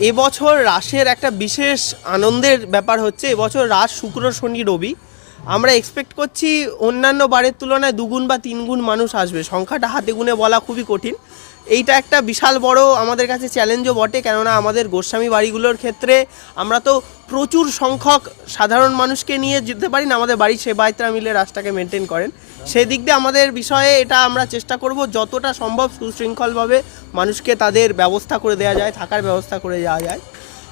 এবছর রাসের একটা বিশেষ আনন্দের ব্যাপার হচ্ছে, এবছর রাস শুক্র, শনি, রবি। আমরা এক্সপেক্ট করছি অন্যান্য বারের তুলনায় দুগুণ বা তিনগুণ মানুষ আসবে। সংখ্যাটা হাতে গুনে বলা খুবই কঠিন। এইটা একটা বিশাল বড় আমাদের কাছে চ্যালেঞ্জও বটে, কেননা আমাদের গোস্বামী বাড়িগুলোর ক্ষেত্রে আমরা তো প্রচুর সংখ্যক সাধারণ মানুষকে নিয়ে যেতে পারি না, আমাদের বাড়ির সেবায়িতরা মিলে রাস্তাকে মেনটেন করেন। সেই দিক দিয়ে আমাদের বিষয়ে এটা আমরা চেষ্টা করব, যতটা সম্ভব সুশৃঙ্খলভাবে মানুষকে তাদের ব্যবস্থা করে দেওয়া যায়, থাকার ব্যবস্থা করে দেওয়া যায়।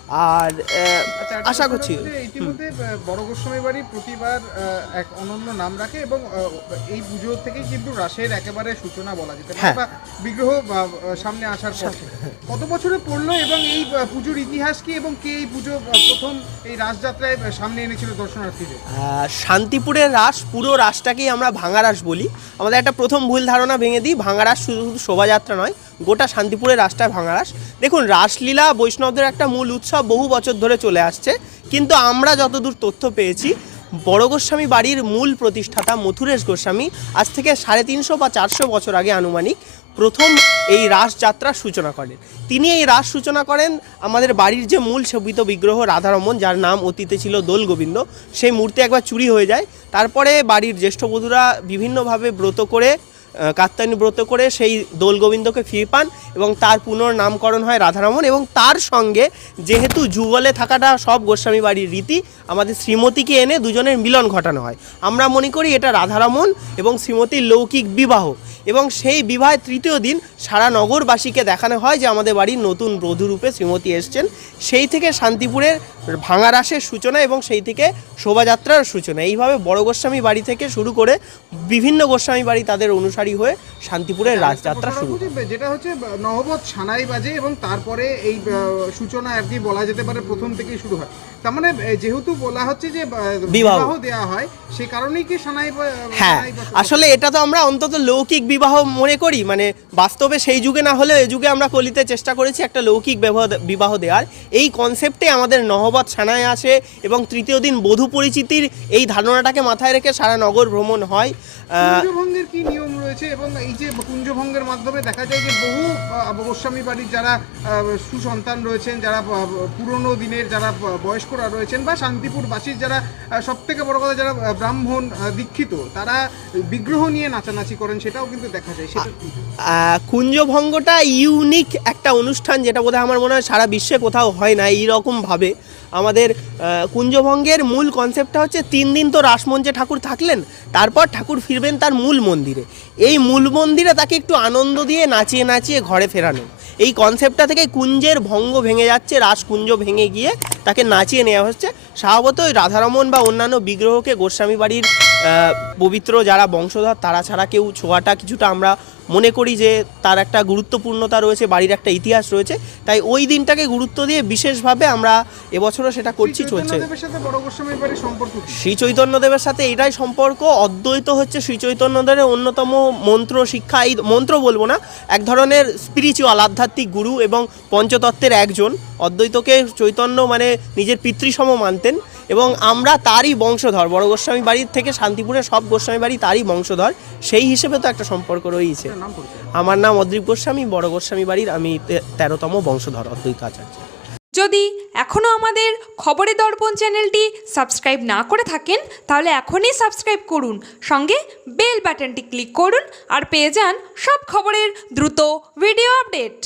আর আচ্ছা, আশা করছি। ইতিমধ্যে বড় গোস্বামী বাড়ি প্রতিবার এক অনন্য নাম রাখে এবং এই পুজো থেকেই কিন্তু রাসের একেবারে সূচনা বলা যেতে পারে হ্যাঁ। বা বিগ্রহ সামনে আসার পর কত বছরে পড়ল এবং এই পুজোর ইতিহাস কি এবং কে এই পুজো প্রথম এই রাসযাত্রায় সামনে এনেছিল দর্শনার্থীদের? শান্তিপুরের রাস পুরো রাসটাকেই আমরা ভাঙা রাস বলি। আমাদের একটা প্রথম ভুল ধারণা ভেঙে দিই ভাঙা রাস শুধু শোভাযাত্রা নয় গোটা শান্তিপুরের রাসটা ভাঙা রাস দেখুন, রাসলীলা, বৈষ্ণবদের একটা মূল উৎসব বহু বছর ধরে চলে আসছে। কিন্তু আমরা যতদূর তথ্য পেয়েছি, বড় গোস্বামী বাড়ির মূল প্রতিষ্ঠাতা মথুরেশ গোস্বামী আজ থেকে সাড়ে তিনশো বা চারশো বছর আগে আনুমানিক প্রথম এই রাসযাত্রার সূচনা করেন। তিনি এই রাস সূচনা করেন আমাদের বাড়ির যে মূল শোভিত বিগ্রহ রাধারমন, যার নাম অতীতে ছিল দোল গোবিন্দ, সেই মূর্তি একবার চুরি হয়ে যায়। তারপরে বাড়ির জ্যেষ্ঠ বধূরা বিভিন্নভাবে ব্রত করে কাত্যায়নী ব্রত করে সেই দোল গোবিন্দকে ফিরে পান এবং তার পুনর্নামকরণ হয় রাধারমন এবং তার সঙ্গে যেহেতু যুগলে থাকাটা সব গোস্বামী বাড়ির রীতি, আমাদের শ্রীমতীকে এনে দুজনের মিলন ঘটানো হয়। আমরা মনে করি এটা রাধারমন এবং শ্রীমতীর লৌকিক বিবাহ এবং সেই বিবাহের তৃতীয় দিন সারা নগরবাসীকে দেখানো হয় যে আমাদের বাড়ির নতুন বধূরূপে শ্রীমতী এসছেন। সেই থেকে শান্তিপুরের ভাঙা রাসের সূচনা এবং সেই থেকে শোভাযাত্রার সূচনা। এইভাবে বড় গোস্বামী বাড়ি থেকে শুরু করে বিভিন্ন গোস্বামী বাড়ি তাদের অনুসারী হয়ে শান্তিপুরের রাসযাত্রা একটা শুরু যেটা হচ্ছে নহবত সানাই বাজে এবং তারপরে এই সূচনা আর কি বলা যেতে পারে প্রথম থেকেই শুরু হয়। তার মানে যেহেতু বলা হচ্ছে যে বিবাহ। দেওয়া হয় সে কারণেই কি সানাই হ্যাঁ আসলে এটা তো আমরা অন্তত লৌকিক বিবাহ মনে করি মানে বাস্তবে সেই যুগে না হলেও এই যুগে আমরা কলিতে চেষ্টা করেছি একটা লৌকিক বিবাহ- দেওয়ার। এই কনসেপ্টে আমাদের নহবত সানায় আসে এবং তৃতীয় দিন বধূ পরিচিতির এই ধারণাটাকে মাথায় রেখে সারা নগর ভ্রমণ হয়। কুঞ্জভঙ্গের কি নিয়ম রয়েছে এবং এই যে কুঞ্জভঙ্গের মাধ্যমে দেখা যায় যে বহু গোস্বামী বাড়ির যারা সুসন্তান রয়েছেন যারা পুরনো দিনের যারা বয়স্করা রয়েছেন বা শান্তিপুরবাসীর যারা সব থেকে বড় কথা যারা ব্রাহ্মণ দীক্ষিত তারা বিগ্রহ নিয়ে নাচানাচি করেন সেটাও কিন্তু দেখা যায়। সেটা কুঞ্জভঙ্গটা ইউনিক একটা অনুষ্ঠান যেটা বোধহয় আমার মনে হয় সারা বিশ্বে কোথাও হয় না এইরকমভাবে। আমাদের কুঞ্জভঙ্গের মূল কনসেপ্টটা হচ্ছে তিন দিন তো রাসমঞ্চে ঠাকুর থাকলেন, তারপর ঠাকুর ফিরবেন তার মূল মন্দিরে। এই মূল মন্দিরে তাকে একটু আনন্দ দিয়ে নাচিয়ে নাচিয়ে ঘরে ফেরানো। এই কনসেপ্টটা থেকে কুঞ্জের ভঙ্গ ভেঙে যাচ্ছে রাসকুঞ্জ ভেঙে গিয়ে তাকে নাচিয়ে নেওয়া হচ্ছে। স্বভাবতই রাধারমন বা অন্যান্য বিগ্রহকে গোস্বামী বাড়ির পবিত্র যারা বংশধর তারা ছাড়া কেউ ছোঁয়াটা কিছুটা আমরা মনে করি যে তার একটা গুরুত্বপূর্ণতা রয়েছে বাড়ির একটা ইতিহাস রয়েছে। তাই ওই দিনটাকে গুরুত্ব দিয়ে বিশেষভাবে আমরা এবছরও সেটা করছি চলছে? শ্রী চৈতন্যদেবের সাথে এটাই সম্পর্ক। অদ্বৈত হচ্ছে শ্রী চৈতন্যদেবের অন্যতম মন্ত্র শিক্ষা। এই মন্ত্র বলব না এক ধরনের স্পিরিচুয়াল আধ্যাত্মিক গুরু এবং পঞ্চতত্ত্বের একজন। অদ্বৈতকে চৈতন্য মানে নিজের পিতৃসম মানতেন। এবং আমরা তারই বংশধর। বড় গোস্বামী বাড়ির থেকে শান্তিপুরের সব গোস্বামী বাড়ি তারই বংশধর। সেই হিসেবে তো একটা সম্পর্ক রয়েছে। আমার নাম অদ্রিপ গোস্বামী বড় গোস্বামী বাড়ির আমি তেরোতম বংশধর অদ্বৈত আচার্য। যদি এখনও আমাদের খবরের দর্পণ চ্যানেলটি সাবস্ক্রাইব না করে থাকেন তাহলে এখনই সাবস্ক্রাইব করুন। সঙ্গে বেল বাটনটি ক্লিক করুন আর পেয়ে যান সব খবরের দ্রুত ভিডিও আপডেট।